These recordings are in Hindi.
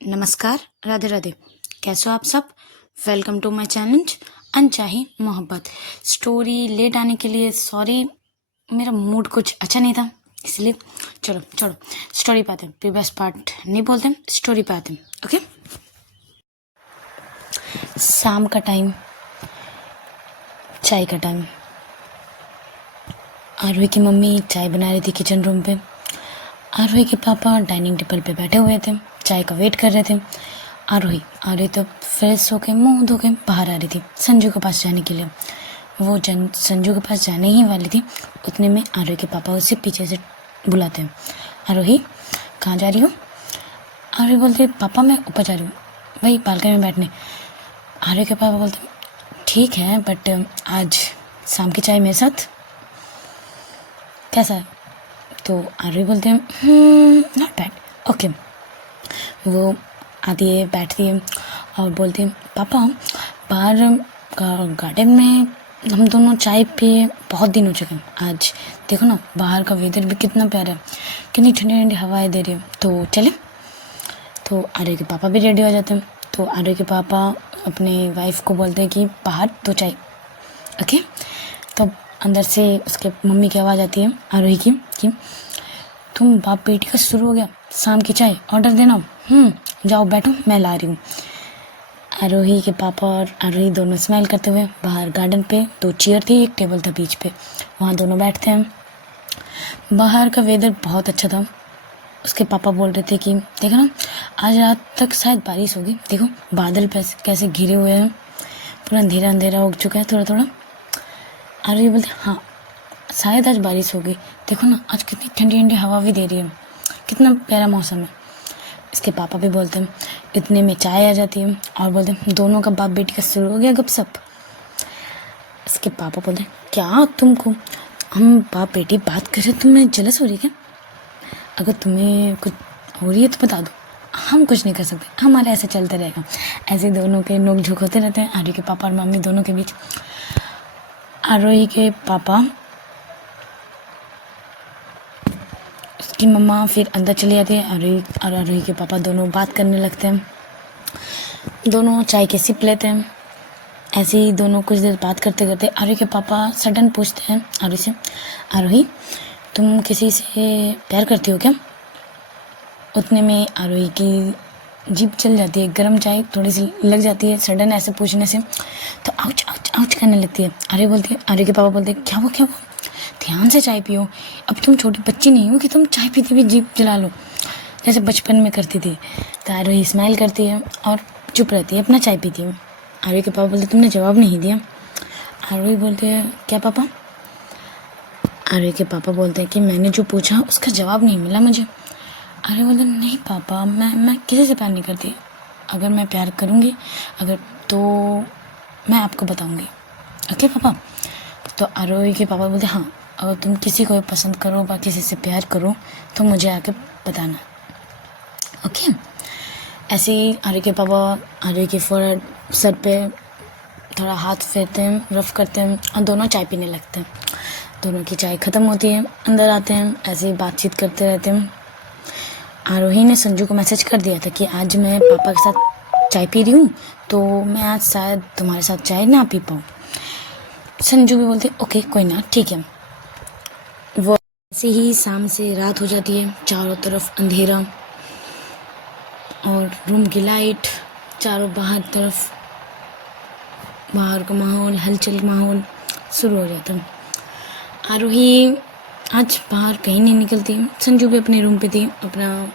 नमस्कार, राधे राधे। कैसे हो आप सब? वेलकम टू माय चैनल अनचाही मोहब्बत। स्टोरी लेट आने के लिए सॉरी, मेरा मूड कुछ अच्छा नहीं था, इसलिए चलो छोड़ो, स्टोरी पे आते हैं। प्रीवियस पार्ट नहीं बोलते हैं, स्टोरी पे आते हैं। ओके। शाम का टाइम, चाय का टाइम। आरोही की मम्मी चाय बना रही थी किचन रूम पे। आरोही के पापा डाइनिंग टेबल पे बैठे हुए थे, चाय का वेट कर रहे थे। आरोही तो फ्रेश होके मुंह धो के बाहर आ रही थी संजू के पास जाने के लिए। वो संजू के पास जाने ही वाली थी, उतने में आरोही के पापा उसे पीछे से बुलाते हैं, आरोही कहाँ जा रही हो? आरोही बोलती है पापा मैं ऊपर जा रही हूँ भाई बालकनी में बैठने। आरोही के पापा बोलते ठीक है, बट आज शाम की चाय मेरे साथ कैसा है? तो आरोही बोलते हैं नॉट बैड, ओके। वो आती है, बैठती है और बोलती है पापा बाहर गार्डन में हम दोनों चाय पिए बहुत दिन हो चुके हैं। आज देखो ना बाहर का वेदर भी कितना प्यारा है, कितनी ठंडी ठंडी हवाएं दे रही है, तो चले। तो आरोही के पापा भी रेडी हो जाते हैं। तो आरोही के पापा अपने वाइफ को बोलते हैं कि बाहर दो चाय, ओके। तब अंदर से उसके मम्मी की आवाज़ आती है आरोही की कि तुम बाप बेटी का शुरू हो गया, शाम की चाय ऑर्डर देना। जाओ बैठो मैं ला रही हूँ। आरोही के पापा और आरोही दोनों स्माइल करते हुए बाहर गार्डन पे 2 चेयर थी, एक टेबल था बीच पे, वहाँ दोनों बैठते हैं। बाहर का वेदर बहुत अच्छा था। उसके पापा बोल रहे थे कि देखो ना आज रात तक शायद बारिश होगी, देखो बादल कैसे घिरे हुए हैं, पूरा अंधेरा अंधेरा हो चुका है थोड़ा थोड़ा। आरोही बोलते हाँ शायद आज बारिश होगी, देखो ना आज कितनी ठंडी ठंडी हवा भी दे रही है, कितना प्यारा मौसम है। इसके पापा भी बोलते हैं, इतने में चाय आ जाती है और बोलते हैं दोनों का बाप बेटी का शुरू हो गया गपशप। इसके पापा बोलते हैं क्या तुमको हम बाप बेटी बात कर रहे, तुम्हें जलस हो रही है क्या? अगर तुम्हें कुछ हो रही है तो बता दो, हम कुछ नहीं कर सकते, हमारा ऐसे चलते रहेगा। ऐसे दोनों के नोक झोंक होते रहते हैं, आरोही के पापा और मम्मी दोनों के बीच। आरोही के पापा की मम्मा फिर अंदर चली जाती है, आरोही के पापा दोनों बात करने लगते हैं, दोनों चाय के सिप लेते हैं। ऐसे ही दोनों कुछ देर बात करते करते आरोही के पापा सडन पूछते हैं आरोही से, आरोही तुम किसी से प्यार करती हो क्या? उतने में आरोही की जीभ चल जाती है, गर्म चाय थोड़ी सी लग जाती है सडन ऐसे पूछने से, तो आउच आउच आउच करने लगती है। आरोही के पापा बोलते हैं क्या हुआ, ध्यान से चाय पियो, अब तुम छोटी बच्ची नहीं हो कि तुम चाय पीते हुए जीभ जला लो जैसे बचपन में करती थी। तो आरोही स्माइल करती है और चुप रहती है, अपना चाय पीती है। आरोही के पापा बोलते तुमने जवाब नहीं दिया। आरोही बोलते हैं क्या पापा? आरोही के पापा बोलते हैं कि मैंने जो पूछा उसका जवाब नहीं मिला मुझे। आरोही बोलते नहीं पापा मैं किसी से प्यार नहीं करती, अगर मैं प्यार करूँगी अगर तो मैं आपको बताऊँगी, ओके पापा। तो आरोही के पापा बोलते हाँ अगर तुम किसी को पसंद करो या किसी से प्यार करो तो मुझे आके बताना, ओके। ऐसे ही आरोही के पापा आरोही के फोrehead सर पे थोड़ा हाथ फेरते हैं, रफ करते हैं और दोनों चाय पीने लगते हैं। दोनों की चाय ख़त्म होती है, अंदर आते हैं, ऐसे ही बातचीत करते रहते हैं। आरोही ने संजू को मैसेज कर दिया था कि आज मैं पापा के साथ चाय पी रही हूँ, तो मैं आज शायद तुम्हारे साथ चाय ना पी पाऊँ। संजू भी बोलते ओके कोई ना ठीक है। वो ऐसे ही शाम से रात हो जाती है, चारों तरफ अंधेरा और रूम की लाइट, चारों बाहर का माहौल, हलचल माहौल शुरू हो जाता है। आरोही आज बाहर कहीं नहीं निकलती, संजू भी अपने रूम पे थी, अपना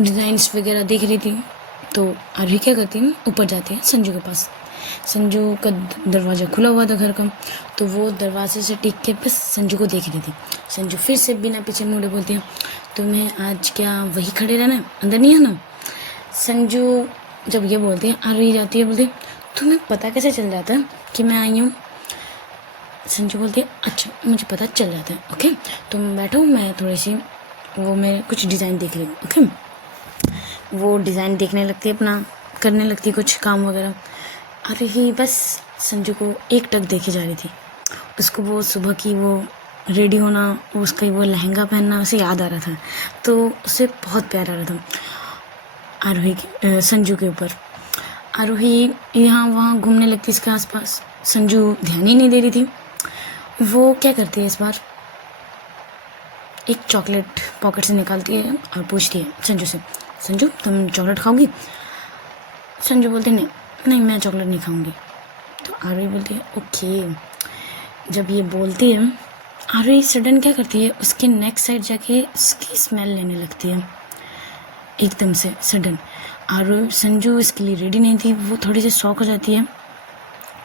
डिज़ाइंस वगैरह देख रही थी। तो आरोही क्या करती है, ऊपर जाती है संजू के पास। संजू का दरवाज़ा खुला हुआ था घर का, तो वो दरवाजे से टिक के बस संजू को देख रही थी। संजू फिर से बिना पीछे मुड़े बोलती है तुम्हें आज क्या वही खड़े रहना है, अंदर नहीं आना? संजू जब ये बोलती है आरोही जाती है, बोलती तुम्हें पता कैसे चल जाता है कि मैं आई हूँ? संजू बोलती है अच्छा मुझे पता चल जाता है, ओके तुम बैठो, मैं थोड़ी सी मैं कुछ डिज़ाइन देख रही हूँ, ओके। वो डिज़ाइन देखने लगती है, अपना करने लगती है कुछ काम वगैरह। आरोही बस संजू को एक टक देखे जा रही थी, उसको वो सुबह की वो रेडी होना, उसका वो लहंगा पहनना उसे याद आ रहा था, तो उसे बहुत प्यार आ रहा था। संजू के ऊपर। आरोही यहाँ वहाँ घूमने लगती इसके आसपास, संजू ध्यान ही नहीं दे रही थी। वो क्या करती है, इस बार एक चॉकलेट पॉकेट से निकालती है और पूछती है संजू से, संजू तुम चॉकलेट खाओगी? संजू बोलती नहीं नहीं मैं चॉकलेट नहीं खाऊंगी। तो आरोही बोलती है ओके। जब ये बोलती है, आरोही सडन क्या करती है, उसके नेक साइड जाके उसकी स्मेल लेने लगती है एकदम से सडन। आरोही, संजू इसके लिए रेडी नहीं थी, वो थोड़ी सी शॉक हो जाती है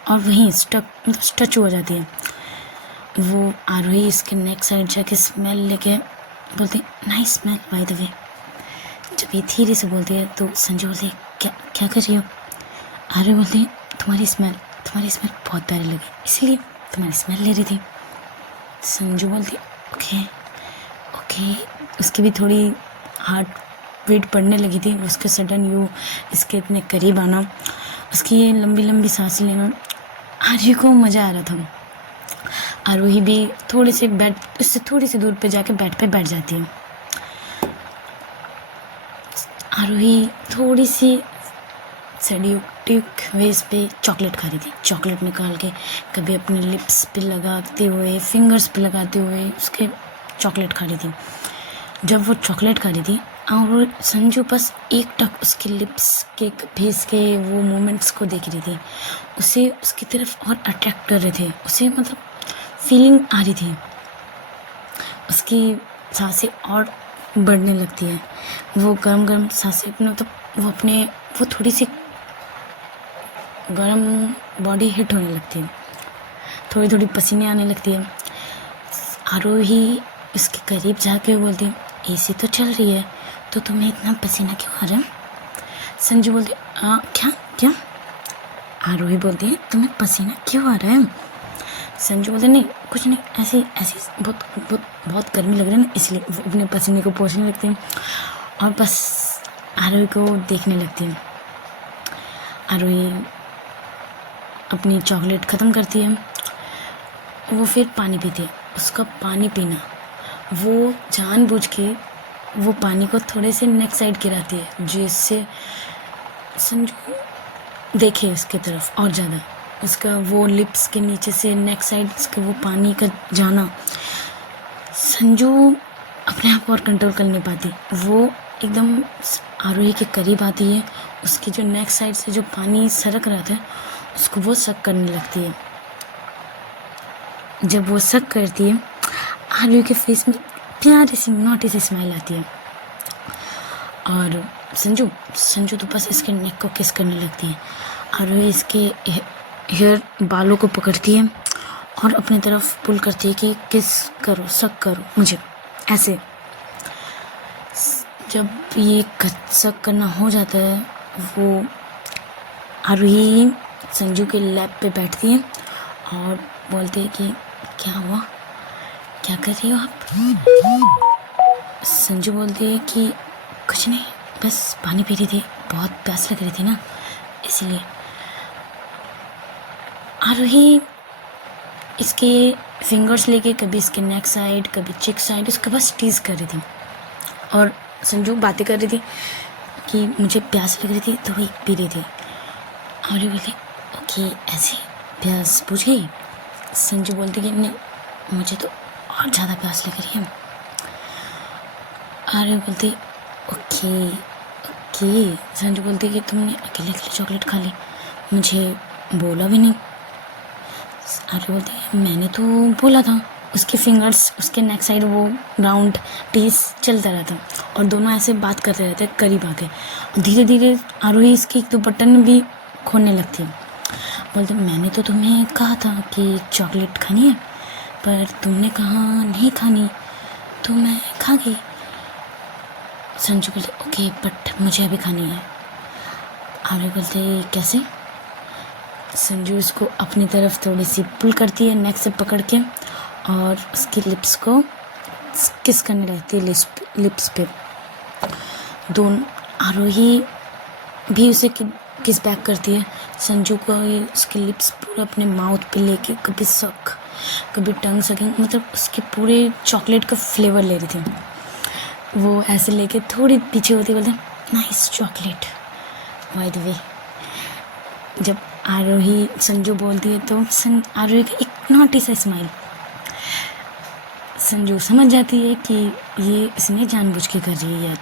और वहीं स्टच हो जाती है। वो आरोही इसके नेक साइड जाके स्मेल लेके बोलती nice smell by the way. जब ये धीरे से बोलती है तो संजू बोलती क्या क्या कर रही हो? आरोही बोलती तुम्हारी स्मेल बहुत प्यारी लगी इसलिए तुम्हारी स्मेल ले रही थी। संजू बोलती ओके ओके। उसकी भी थोड़ी हार्ट बीट पड़ने लगी थी, उसके सडन इसके इतने करीब आना, उसकी ये लंबी लंबी सांसें लेना, आरोही को मज़ा आ रहा था। आरोही भी थोड़े से उससे थोड़ी सी दूर पे जाके बेड पे बैठ जाती है। आरोही थोड़ी सी सेड्यूटिव वेज पे चॉकलेट खा रही थी। चॉकलेट निकाल के कभी अपने लिप्स पे लगाते हुए, फिंगर्स पे लगाते हुए उसके चॉकलेट खा रही थी। जब वो चॉकलेट खा रही थी और संजू बस एक टक उसके लिप्स के फेस के वो मोमेंट्स को देख रही थी, उसे उसकी तरफ और अट्रैक्ट कर रहे थे, उसे मतलब फीलिंग आ रही थी, उसकी सांसें और बढ़ने लगती है। वो गरम गरम सांसें वो थोड़ी सी गरम बॉडी हिट होने लगती है, थोड़ी थोड़ी पसीने आने लगती है। आरोही इसके करीब जाके बोलती एसी तो चल रही है तो तुम्हें इतना पसीना क्यों आ रहा है? संजू बोलती क्या क्या? आरोही बोलती है तुम्हें पसीना क्यों आ रहा है? संजू बोलते नहीं कुछ नहीं, ऐसी ऐसी बहुत गर्मी लग रही है ना इसलिए। वो अपने पसीने को पोंछने लगती हैं और बस आरोही को देखने लगती है। आरोही अपनी चॉकलेट ख़त्म करती है, वो फिर पानी पीती है। उसका पानी पीना, वो जानबूझ के वो पानी को थोड़े से नेक साइड गिराती है जिससे संजू देखे उसके तरफ और ज़्यादा। उसका वो लिप्स के नीचे से नेक साइड उसके वो पानी का जाना, संजू अपने आप को और कंट्रोल कर नहीं पाती। वो एकदम आरोही के करीब आती है, उसकी जो नेक साइड से जो पानी सरक रहा था उसको वो सक करने लगती है। जब वो सक करती है, आरोही के फेस में प्यारी सी नोटी सी स्माइल आती है और संजू तो बस इसके नेक को किस करने लगती है। आरोही इसके हेयर बालों को पकड़ती है और अपनी तरफ पुल करती है कि किस करो, सक करो मुझे ऐसे। जब ये सक करना हो जाता है, वो आरोही संजू के लैप पे बैठती है और बोलती है कि क्या हुआ, क्या कर रही हो आप? संजू बोलती है कि कुछ नहीं, बस पानी पी रही थी, बहुत प्यास लग रही थी ना इसलिए। आरोही इसके फिंगर्स लेके कभी इसके नेक साइड कभी चिक साइड उसके बस टीज कर रही थी और संजू बातें कर रही थी कि मुझे प्यास लग रही थी तो वही पी रही थी। आरोही बोलती ओके ऐसे प्यास बुझ गई? संजू बोलती कि नहीं मुझे तो और ज़्यादा प्यास लग रही है। आरोही बोलती ओके ओके। संजू बोलती कि तुमने अकेले अकेले चॉकलेट खा ली, मुझे बोला भी नहीं। आरोही बोलती है मैंने तो बोला था। उसके फिंगर्स उसके नेक साइड वो राउंड टीस चलता रहता और दोनों ऐसे बात करते रहते करीब आके। धीरे धीरे आरोही इसकी एक दो बटन भी खोलने लगती है। बोलते मैंने तो तुम्हें कहा था कि चॉकलेट खानी है पर तुमने कहा नहीं खानी तो मैं खा गई। संजू बोलते ओके बट मुझे अभी खानी है। आरोही बोलते कैसे? संजू इसको अपनी तरफ थोड़ी सी पुल करती है नेक से पकड़ के और उसकी लिप्स को किस करने लगती है लिप्स पे। दोनों आरोही भी उसे किस बैक करती है। संजू को ये उसके लिप्स पूरा अपने माउथ पे लेके कभी सक कभी टंग सकिंग, मतलब उसके पूरे चॉकलेट का फ्लेवर ले रही थी। वो ऐसे लेके थोड़ी पीछे होती बोलते nice chocolate. By the way, जब आरोही संजू बोलती है तो आरोही का एक नॉटी सा स्माइल। संजू समझ जाती है कि ये इसने जानबूझ के कर रही है,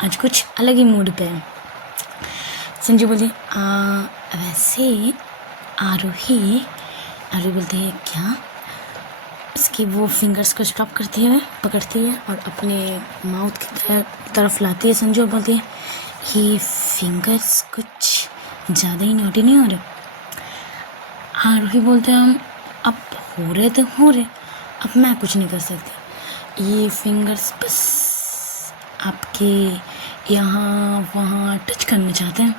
आज कुछ अलग ही मूड पे है। संजू बोलती वैसे आरोही आरोही बोलती है क्या? इसकी वो फिंगर्स को स्टॉप करती है, पकड़ती है और अपने माउथ की तरफ लाती है संजू और बोलती है ये फिंगर्स कुछ ज़्यादा ही नोटी नहीं हो रहे? आरोही बोलते हैं हम अब हो रहे तो हो रहे, अब मैं कुछ नहीं कर सकती। ये फिंगर्स बस आपके यहाँ वहाँ टच करना चाहते हैं।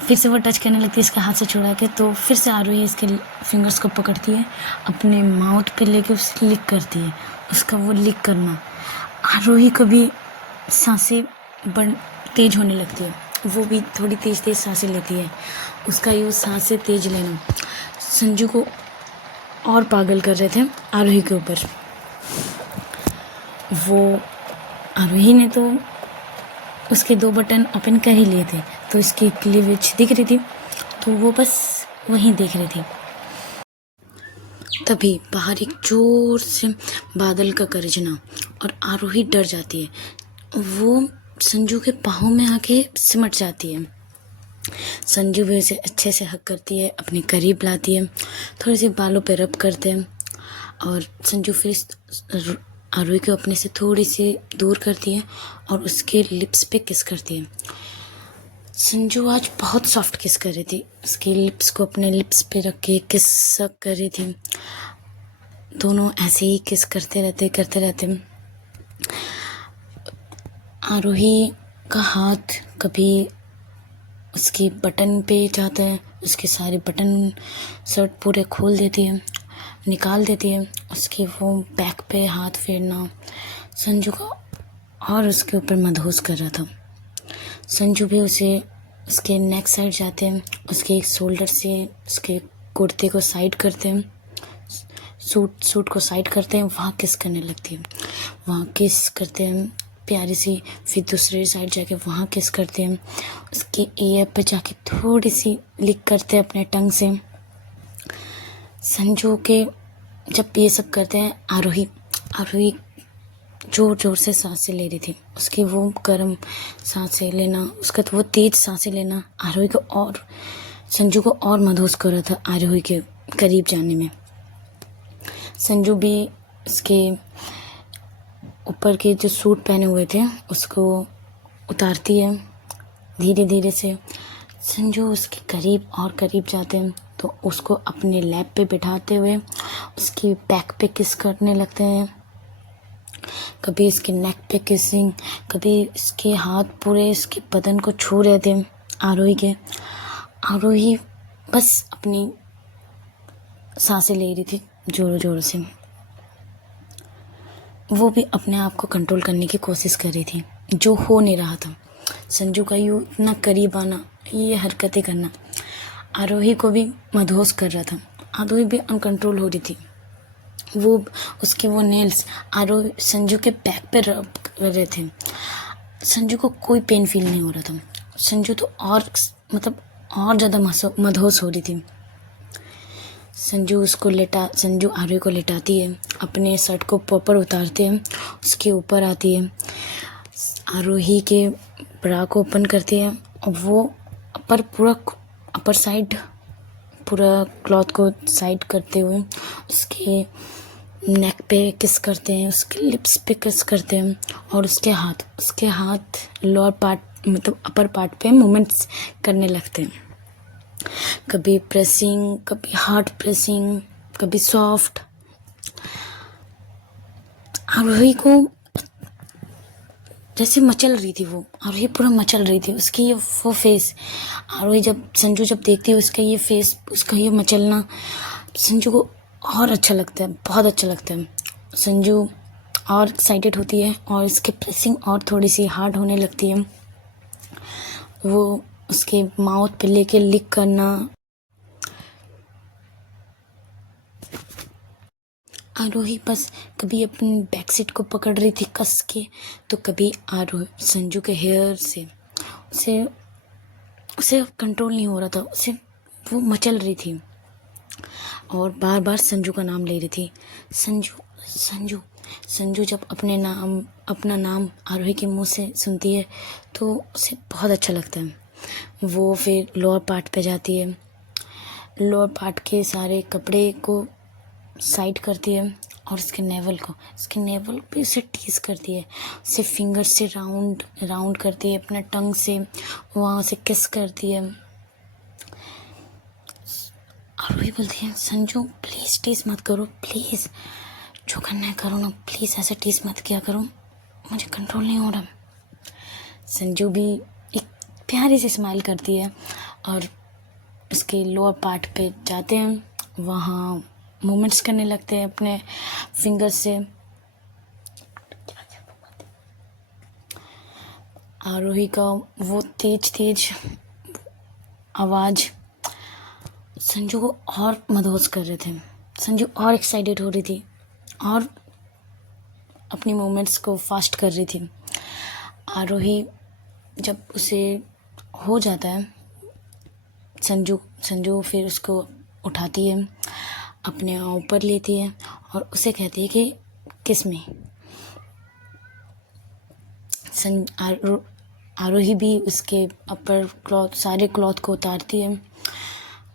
फिर से वो टच करने लगती है इसके हाथ से छुड़ा के, तो फिर से आरोही इसके फिंगर्स को पकड़ती है, अपने माउथ पे लेके उसे लिक करती है। उसका वो लिक करना, आरोही को भी सांसें बढ़ तेज होने लगती है, वो भी थोड़ी तेज तेज सांसें लेती है। उसका ये सांसें तेज लेना संजू को और पागल कर रहे थे आरोही के ऊपर। वो आरोही ने तो उसके 2 बटन ओपन कर ही लिए थे, तो इसकी क्लीवेज दिख रही थी, तो वो बस वहीं देख रही थी। तभी बाहर एक जोर से बादल का गरजना और आरोही डर जाती है। वो संजू के पाँव में आके सिमट जाती है। संजू भी उसे अच्छे से हक करती है, अपने करीब लाती है, थोड़े से बालों पे रब करते हैं और संजू फिर आरोही को अपने से थोड़ी सी दूर करती है और उसके लिप्स पे किस करती है। संजू आज बहुत सॉफ्ट किस कर रही थी, उसके लिप्स को अपने लिप्स पे रख के किस कर रही थी। दोनों ऐसे ही किस करते रहते। आरोही का हाथ कभी उसकी बटन पे जाता है, उसके सारे बटन शर्ट पूरे खोल देती है, निकाल देती है। उसके वो बैक पे हाथ फेरना संजू का और उसके ऊपर मदहोश कर रहा था। संजू भी उसे उसके नेक साइड जाते हैं, उसके एक शोल्डर से उसके कुर्ते को साइड करते हैं, सूट को साइड करते हैं, वहाँ किस करने लगती है। वहाँ किस करते हैं प्यारी सी, फिर दूसरी साइड जाके वहाँ किस करते हैं, उसके ईयर पे जाके थोड़ी सी लिक करते हैं अपने टंग से। संजू के जब ये सब करते हैं, आरोही जोर जोर से सांसें ले रही थी। उसकी वो गर्म सांसें लेना, उसका तो वो तेज सांसें लेना आरोही को और संजू को और मदहोश कर रहा था आरोही के करीब जाने में। संजू भी उसके ऊपर के जो सूट पहने हुए थे उसको उतारती है धीरे धीरे से। संजू उसके करीब और करीब जाते हैं तो उसको अपने लैप पे बिठाते हुए उसकी बैक पे किस करने लगते हैं, कभी इसके नेक पे किसिंग, कभी इसके हाथ पूरे इसके बदन को छू रहे थे आरोही के। आरोही बस अपनी सांसें ले रही थी जोरों जोरों से, वो भी अपने आप को कंट्रोल करने की कोशिश कर रही थी, जो हो नहीं रहा था। संजू का यूँ इतना करीब आना, ये हरकतें करना आरोही को भी मदहोश कर रहा था। आरोही भी अनकंट्रोल हो रही थी। वो उसके वो नेल्स आरोही संजू के बैक पे रब कर रहे थे। संजू को कोई पेन फील नहीं हो रहा था। संजू तो और और ज़्यादा मदहोश हो रही थी। संजू आरोही को लेटाती है, अपने शर्ट को प्रॉपर उतारते हैं, उसके ऊपर आती है, आरोही के ब्रा को ओपन करती है और वो अपर साइड पूरा क्लॉथ को साइड करते हुए उसके नेक पे किस करते हैं, उसके लिप्स पे किस करते हैं और उसके हाथ लोअर पार्ट अपर पार्ट पे मूवमेंट्स करने लगते हैं। कभी प्रेसिंग, कभी हार्ड प्रेसिंग, कभी सॉफ्ट। आरोही को जैसे मचल रही थी वो, आरोही पूरा मचल रही थी। उसकी ये वो फेस, आरोही संजू जब देखती है उसका ये फेस, उसका ये मचलना संजू को और अच्छा लगता है, बहुत अच्छा लगता है। संजू और एक्साइटेड होती है और इसकी प्रेसिंग और थोड़ी सी हार्ड होने लगती है। वो उसके माउथ पे लेके लिक करना। आरोही बस कभी अपनी बैक सीट को पकड़ रही थी कस के, तो कभी संजू के हेयर से उसे उसे कंट्रोल नहीं हो रहा था, उसे वो मचल रही थी और बार बार संजू का नाम ले रही थी। संजू संजू संजू जब अपना नाम आरोही के मुंह से सुनती है तो उसे बहुत अच्छा लगता है। वो फिर लोअर पार्ट पे जाती है, लोअर पार्ट के सारे कपड़े को साइड करती है और इसके नेवल पे उसे टीस करती है, उसे फिंगर से राउंड राउंड करती है, अपने टंग से वहाँ से किस करती है। और वही बोलती है, संजू प्लीज़ टीस मत करो, प्लीज़ जो करना है करो ना, प्लीज़ ऐसे टीस मत किया करो, मुझे कंट्रोल नहीं हो रहा। संजू भी एक प्यारी सी स्माइल करती है और उसके लोअर पार्ट पे जाते हैं, वहाँ मूवमेंट्स करने लगते हैं अपने फिंगर से। आरोही का वो तेज आवाज़ संजू को और मदहोश कर रहे थे। संजू और एक्साइटेड हो रही थी और अपनी मूवमेंट्स को फास्ट कर रही थी। आरोही जब उसे हो जाता है, संजू फिर उसको उठाती है, अपने ऊपर लेती है और उसे कहती है कि किस में। आरोही भी उसके अपर क्लॉथ सारे क्लॉथ को उतारती है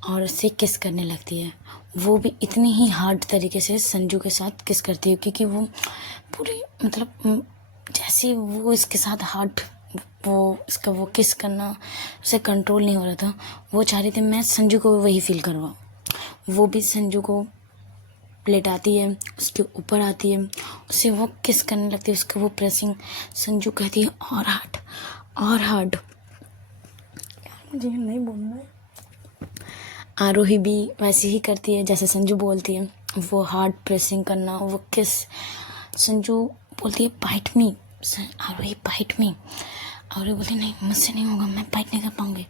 और उससे किस करने लगती है। वो भी इतनी ही हार्ड तरीके से संजू के साथ किस करती है, क्योंकि वो पूरी मतलब जैसे वो इसके साथ हार्ड वो किस करना उसे कंट्रोल नहीं हो रहा था। वो चाह रही थी मैं संजू को वही फील करवाऊँ। वो भी संजू को लेटाती है, उसके ऊपर आती है, उसे वो किस करने लगती है, उसका वो प्रेसिंग। संजू कहती है और हार्ड। यार मुझे नहीं बोलना है। आरोही भी वैसे ही करती है जैसे संजू बोलती है, वो हार्ड प्रेसिंग करना, वो किस। संजू बोलती है बाइट मी, आरोही बाइट मी। आरोही बोलती है नहीं मुझसे नहीं होगा, मैं बाइट नहीं कर पाऊंगी।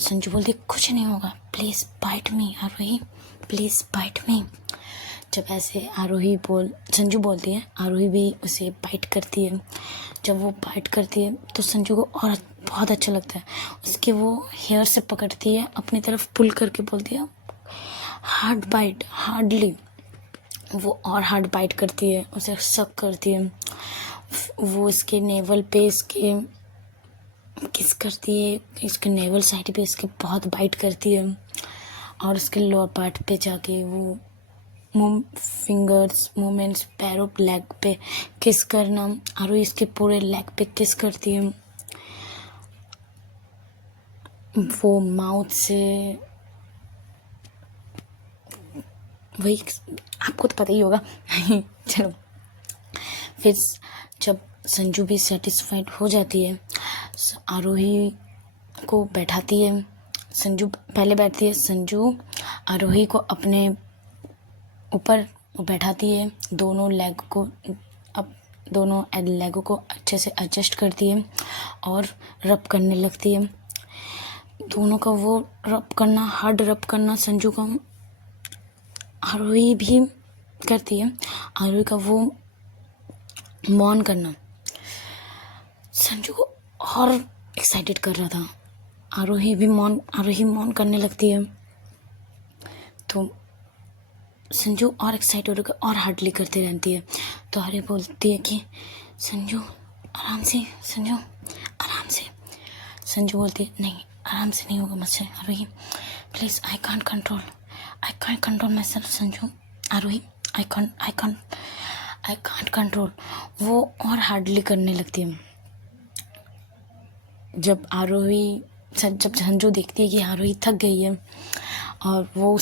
संजू बोलती है कुछ नहीं होगा, please bite me Aarohi, please bite me. जब ऐसे संजू बोलती है, आरोही भी उसे बाइट करती है। जब वो बाइट करती है तो संजू को और बहुत अच्छा लगता है। उसके वो हेयर से पकड़ती है, अपनी तरफ पुल करके बोलती है हार्ड बाइट, हार्डली। वो और हार्ड बाइट करती है, उसे सक करती है। वो इसके नेवल पे इसके किस करती है, इसके नेवल साइड पे इसके बहुत बाइट करती है और उसके लोअर पार्ट पे जाके वो फिंगर्स मूवमेंट्स, पैरों लेग पे किस करना और इसके पूरे लेग पे किस करती है। वो माउथ से वही आपको तो पता ही होगा। चलो फिर जब संजू भी सेटिस्फाइड हो जाती है, आरोही को बैठाती है। संजू पहले बैठती है, संजू आरोही को अपने ऊपर बैठाती है, दोनों लेगों को अच्छे से एडजस्ट करती है और रब करने लगती है। दोनों का वो रब करना, हार्ड रब करना संजू का आरोही भी करती है। आरोही का वो मौन करना संजू को और एक्साइटेड कर रहा था। आरोही मौन करने लगती है तो संजू और एक्साइटेड होकर और हार्डली करती रहती है। तो आरोही बोलती है कि संजू आराम से, संजू आराम से। संजू बोलती है नहीं आराम से नहीं होगा मुझसे Arohi, please I can't control myself Sanju. Arohi I can't control. वो और हार्डली करने लगती है। जब संजू देखती है कि आरोही थक गई है और वो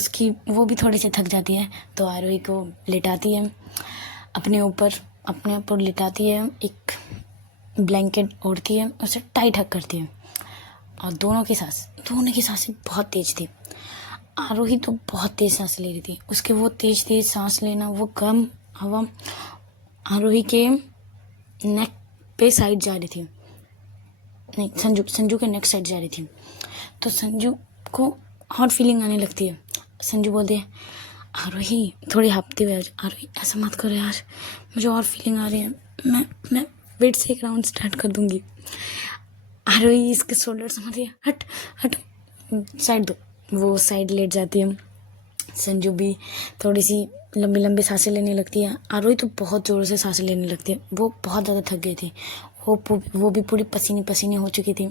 भी थोड़ी सी थक जाती है, तो आरोही को लिटाती है, अपने ऊपर लिटाती है, एक ब्लैंकेट ओढ़ती है, उसे टाइट हक करती है और दोनों की सांसें बहुत तेज थी। आरोही तो बहुत तेज सांस ले रही थी, उसके वो तेज सांस लेना, वो गर्म हवा आरोही के नेक पे साइड जा रही थी, नहीं संजू के नेक साइड जा रही थी। तो संजू को हॉट फीलिंग आने लगती है। संजू बोलती है आरोही, थोड़ी हाँफते हुए, आरोही ऐसा मत करो यार, मुझे और फीलिंग आ रही है, मैं वेट से एक राउंड स्टार्ट कर दूंगी। आरोही इसके शोल्डर समझ रही है, हट हट, साइड दो। वो साइड लेट जाती है। संजू भी थोड़ी सी लंबी लंबी सांसें लेने लगती है। आरोही तो बहुत ज़ोर से सांसें लेने लगती है। वो बहुत ज़्यादा थक गई थी। वो भी पूरी पसीनी पसीनी हो चुकी थी।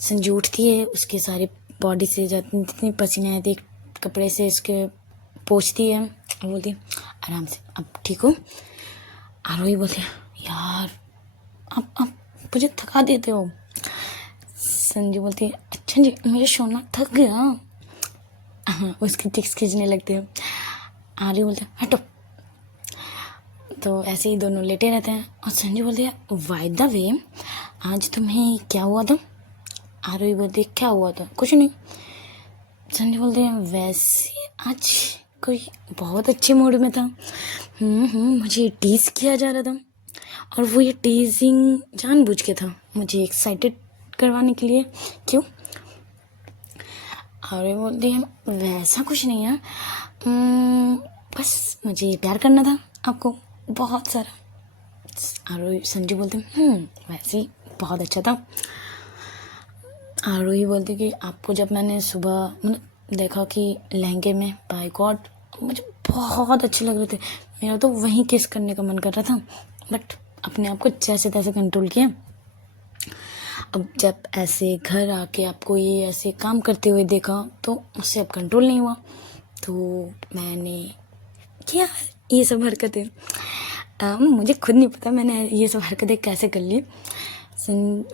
संजू उठती है, उसके सारे बॉडी से जितनी पसीने आए थे कपड़े से इसके पोंछती है और बोलती है आराम से, अब ठीक हो। आरोही बोलती है यार अब मुझे थका देते हो। संजू बोलती है अच्छा जी मुझे सोना थक गया। हाँ, उसकी चिक्स खींचने लगते हैं। आर्य बोलते हैं हटो। तो ऐसे ही दोनों लेटे रहते हैं और संजू बोलती है बाय द वे आज तुम्हें क्या हुआ था। आर्य बोलती है क्या हुआ था, कुछ नहीं। संजू बोलते हैं वैसे आज कोई बहुत अच्छे मूड में था। मुझे टीज किया जा रहा था और वो ये टीजिंग जानबूझ के था, मुझे एक्साइटेड करवाने के लिए। क्यों। अरे बोलती है वैसा कुछ नहीं है, बस मुझे प्यार करना था आपको बहुत सारा। आरोही संजू बोलते वैसे ही बहुत अच्छा था। आरोही बोलती कि आपको जब मैंने सुबह मतलब देखा कि लहंगे में बाय गॉड मुझे बहुत अच्छे लग रहे थे, मेरा तो वहीं किस करने का मन कर रहा था, बट अपने आप को जैसे तैसे कंट्रोल किया। अब जब ऐसे घर आके आपको ये ऐसे काम करते हुए देखा तो उससे अब कंट्रोल नहीं हुआ, तो मैंने किया ये सब हरकतें। मुझे खुद नहीं पता मैंने ये सब हरकतें कैसे कर ली।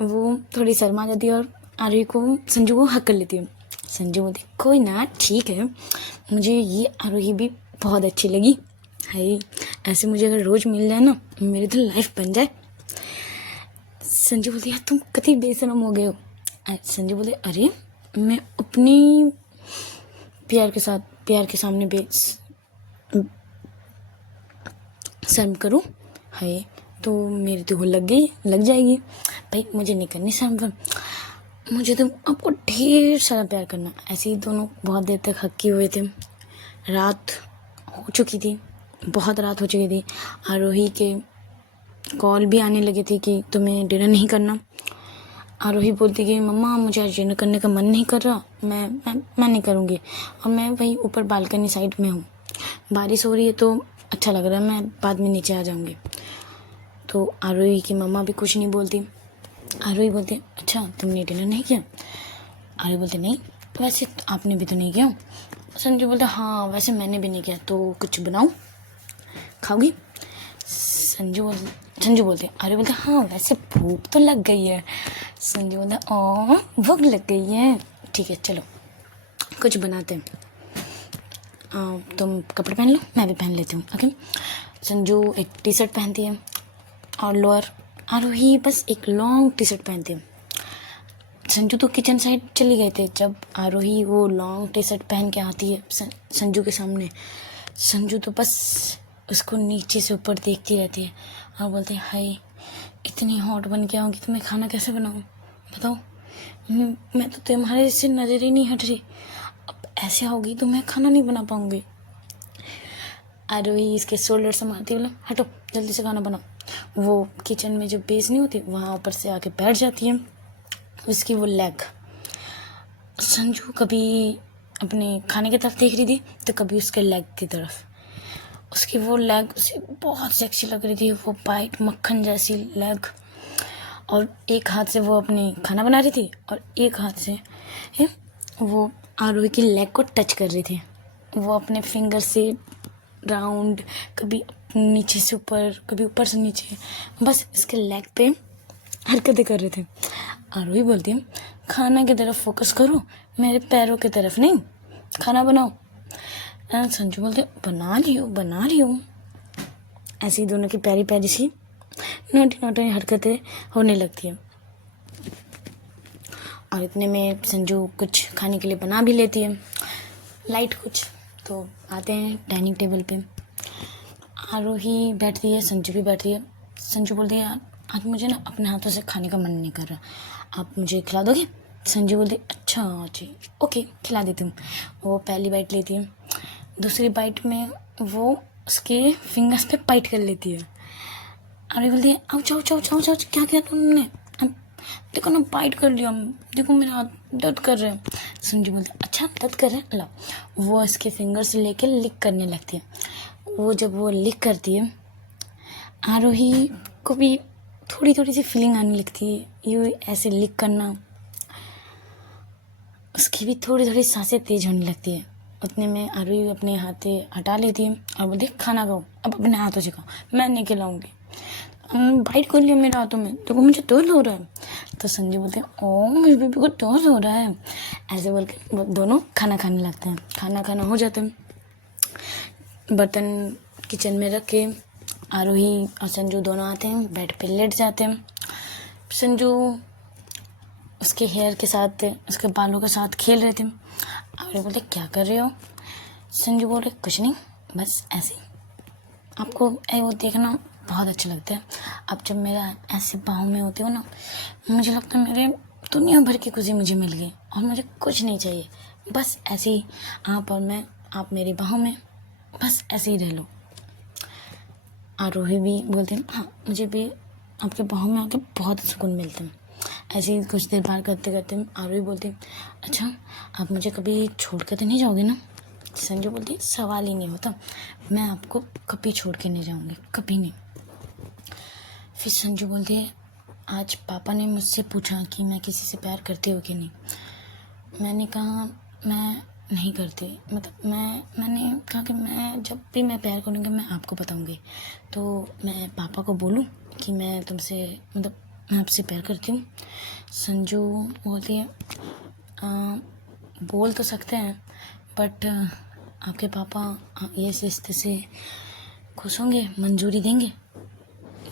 वो थोड़ी शर्मा जाती है और आरोही को संजू को हक कर लेती है। संजू बोलती कोई ना ठीक है, मुझे ये आरोही भी बहुत अच्छी लगी। हाय ऐसे मुझे अगर रोज़ मिल जाए ना मेरी तो लाइफ बन जाए। संजू बोलती यार तुम कति बेशरम हो गए हो। संजू बोलते अरे मैं अपनी प्यार के सामने शर्म करूं, है तो मेरी तो वो लग जाएगी। भाई मुझे नहीं करनी शर्म पर, मुझे तो आपको ढेर सारा प्यार करना। ऐसे ही दोनों बहुत देर तक हक्के हुए थे। रात हो चुकी थी, बहुत रात हो चुकी थी। आरोही के कॉल भी आने लगे थे कि तुम्हें डिनर नहीं करना। आरोही बोलती कि मम्मा मुझे आज डिनर करने का मन नहीं कर रहा, मैं नहीं करूँगी। और मैं वहीं ऊपर बालकनी साइड में हूँ, बारिश हो रही है तो अच्छा लग रहा है, मैं बाद में नीचे आ जाऊँगी। तो आरोही की मम्मा भी कुछ नहीं बोलती। आरोही बोलती अच्छा तुमने डिनर नहीं किया। आरोही बोलते नहीं वैसे तो आपने भी तो नहीं किया। संजू बोलता हाँ वैसे मैंने भी नहीं किया, तो कुछ बनाऊँ खाओगी। संजू बोलते आर्य बोलते हाँ वैसे भूख तो लग गई है। संजू बोलता ओ भूख लग गई है, ठीक है चलो कुछ बनाते हैं। तुम कपड़े पहन लो मैं भी पहन लेती हूँ। ओके। संजू एक टी शर्ट पहनती है और लोअर। आरोही बस एक लॉन्ग टी शर्ट पहनती है। संजू तो किचन साइड चली गए थे जब आरोही वो लॉन्ग टी शर्ट पहन के आती है संजू के सामने। संजू तो बस उसको नीचे से ऊपर देखती रहती है और बोलते हैं हाय इतनी हॉट बन के आऊँगी तो मैं खाना कैसे बनाऊँ बताओ। मैं तो तुम्हारे से नज़र ही नहीं हट रही, अब ऐसे होगी तो मैं खाना नहीं बना पाऊँगी। आरोही इसके शोल्डर से मारती बोले हटो जल्दी से खाना बनाओ। वो किचन में जो बेस नहीं होती वहाँ ऊपर से आके बैठ जाती है। उसकी वो लेग, संजू कभी अपने खाने की तरफ देख रही थी तो कभी उसके लेग की तरफ। उसकी वो लेग उसे बहुत सेक्सी लग रही थी, वो वाइट मक्खन जैसी लेग। और एक हाथ से वो अपनी खाना बना रही थी और एक हाथ से वो आरोही की लेग को टच कर रही थी। वो अपने फिंगर से राउंड कभी नीचे से ऊपर कभी ऊपर से नीचे बस इसके लेग पे हरकतें कर रहे थे। आरोही बोलती है खाना की तरफ फोकस करो मेरे पैरों की तरफ नहीं, खाना बनाओ। संजू बोलते बना रही हूँ। ऐसे ही दोनों की प्यारी प्यारी सी नोटी हरकतें होने लगती है। और इतने में संजू कुछ खाने के लिए बना भी लेती है लाइट कुछ। तो आते हैं डाइनिंग टेबल पे। आरोही बैठती है, संजू भी बैठती है। संजू बोलती है आज मुझे ना अपने हाथों से खाने का मन नहीं कर रहा, आप मुझे खिला दोगे। संजू बोलती अच्छा जी ओके खिला देती हूँ। वो पहली बाइट लेती है, दूसरी बाइट में वो उसके फिंगर्स पे बाइट कर लेती है। अरे बोलती है आओ चाओ क्या किया तुमने, देखो ना बाइट कर लिया, देखो मेरा हाथ दर्द कर रहा है। संजू बोलते अच्छा दर्द कर रहा है, लाओ। वो इसके फिंगर से लेके लिक करने लगती है। वो जब वो लिक करती है, आरोही को भी थोड़ी थोड़ी सी फीलिंग आने लगती है, ये ऐसे लिक करना, उसकी भी थोड़ी थोड़ी सांसें तेज होने लगती है। उतने में आरोही अपने हाथ हटा लेती है और बोलती है खाना खाओ, अब अपने हाथों से खाओ, मैं नहीं खिलाऊंगी। बाइट कर लिया मेरे हाथों में, तो मुझे दर्द हो रहा है। तो संजय बोलते हैं ओ मेरे बेबी को दर्द हो रहा है, ऐसे बोल के वो दोनों खाना खाने लगते हैं। खाना खाना हो जाता है, बर्तन किचन में रख के आरोही और संजू दोनों आते हैं, बेड पे लेट जाते हैं। संजू उसके हेयर के साथ, उसके बालों के साथ खेल रहे थे। आरोही बोलते क्या कर रहे हो? संजू बोल रहे कुछ नहीं, बस ऐसे ही। आपको वो देखना बहुत अच्छा लगता है। आप जब मेरा ऐसे बाहों में होते हो ना, मुझे लगता है मेरे दुनिया भर की खुशी मुझे मिल गई और मुझे कुछ नहीं चाहिए, बस ऐसे ही आप और मैं, आप मेरी बाहों में, बस ऐसे ही रह लो। आरोही भी बोलती हैं हाँ मुझे भी आपके बाहों में आके बहुत सुकून मिलता है। ऐसे ही कुछ देर बात करते करते आरोही बोलती अच्छा आप मुझे कभी छोड़ कर तो नहीं जाओगे ना? संजू बोलती सवाल ही नहीं होता, मैं आपको कभी छोड़ के नहीं जाऊँगी, कभी नहीं। फिर संजू बोलती है आज पापा ने मुझसे पूछा कि मैं किसी से प्यार करती हूँ कि नहीं। मैंने कहा मैं नहीं करती, मतलब मैंने कहा कि मैं जब भी मैं प्यार करूँगी मैं आपको बताऊँगी। तो मैं पापा को बोलूँ कि मैं तुमसे, मतलब मैं आपसे प्यार करती हूँ? संजू बोलती है बोल तो सकते हैं, बट आपके पापा ये रिश्ते से खुश होंगे, मंजूरी देंगे?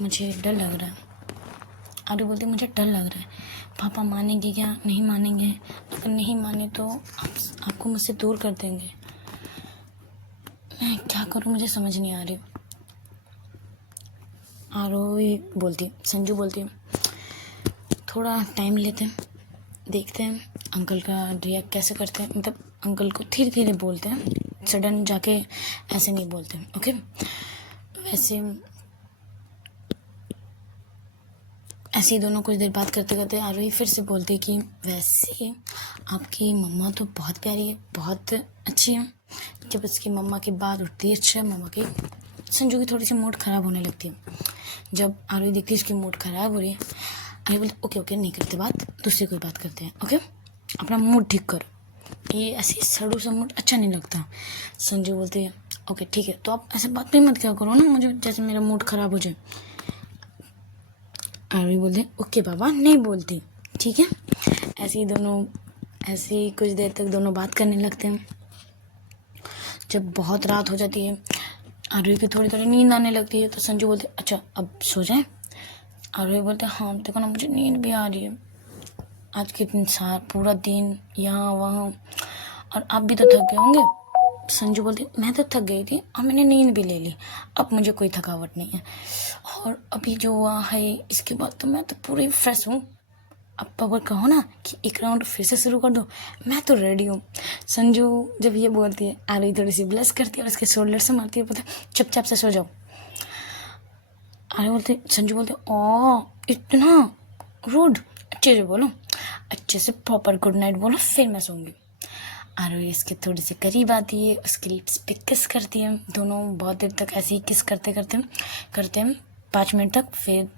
मुझे डर लग रहा है। आरोही बोलती मुझे डर लग रहा है, पापा मानेंगे क्या, नहीं मानेंगे? अगर नहीं माने तो आपको मुझसे दूर कर देंगे। मैं क्या करूं, मुझे समझ नहीं आ रही। आरोही बोलती, संजू बोलती थोड़ा टाइम लेते हैं, देखते हैं अंकल का रिएक्ट कैसे करते हैं, मतलब अंकल को धीरे धीरे बोलते हैं, सडन जाके ऐसे नहीं बोलते। ओके, वैसे ऐसे ही दोनों कुछ देर बात करते करते आरोही फिर से बोलती कि वैसे आपकी मम्मा तो बहुत प्यारी है, बहुत अच्छी है। जब उसकी मम्मा की बात उठती है, अच्छा मम्मा की, संजू की थोड़ी सी मूड ख़राब होने लगती है। जब आरोही देखती है उसकी मूड ख़राब हो रही है, आरोही बोलती ओके ओके नहीं करते बात, दूसरी कोई बात करते हैं, ओके अपना मूड ठीक करो, ये ऐसी सड़ू सा मूड अच्छा नहीं लगता। संजू बोलती है ओके ठीक है, तो आप ऐसे बात भी मत क्या करो ना मुझे, जैसे मेरा मूड ख़राब हो जाए। आरोही बोलते ओके बाबा, नहीं बोलती, ठीक है। ऐसे ही कुछ देर तक दोनों बात करने लगते हैं। जब बहुत रात हो जाती है, आरोही की थोड़ी थोड़ी नींद आने लगती है, तो संजू बोलते अच्छा अब सो जाए। आरोही बोलते हाँ देखो ना मुझे नींद भी आ रही है, आज कितने पूरा दिन यहाँ वहाँ, और आप भी तो थक गए होंगे। संजू बोलती मैं तो थक गई थी और मैंने नींद भी ले ली, अब मुझे कोई थकावट नहीं है, और अभी जो हुआ है इसके बाद तो मैं तो पूरी फ्रेश हूँ। अब अगर कहो ना कि एक राउंड फिर से शुरू कर दो, मैं तो रेडी हूँ। संजू जब ये बोलती है, आरोही थोड़ी सी ब्लश करती है और उसके शोल्डर से मारती है, बोलते चुपचाप से सो जाओ। संजू बोलते ओ इतना रूड, अच्छे से बोलो, अच्छे से प्रॉपर गुड नाइट बोलो, फिर मैं सोऊंगी। आरोही इसके थोड़ी सी करीब आती है, उसके लिप्स पे किस करती है, दोनों बहुत देर तक ऐसे ही किस करते करते हैं 5 मिनट तक। फिर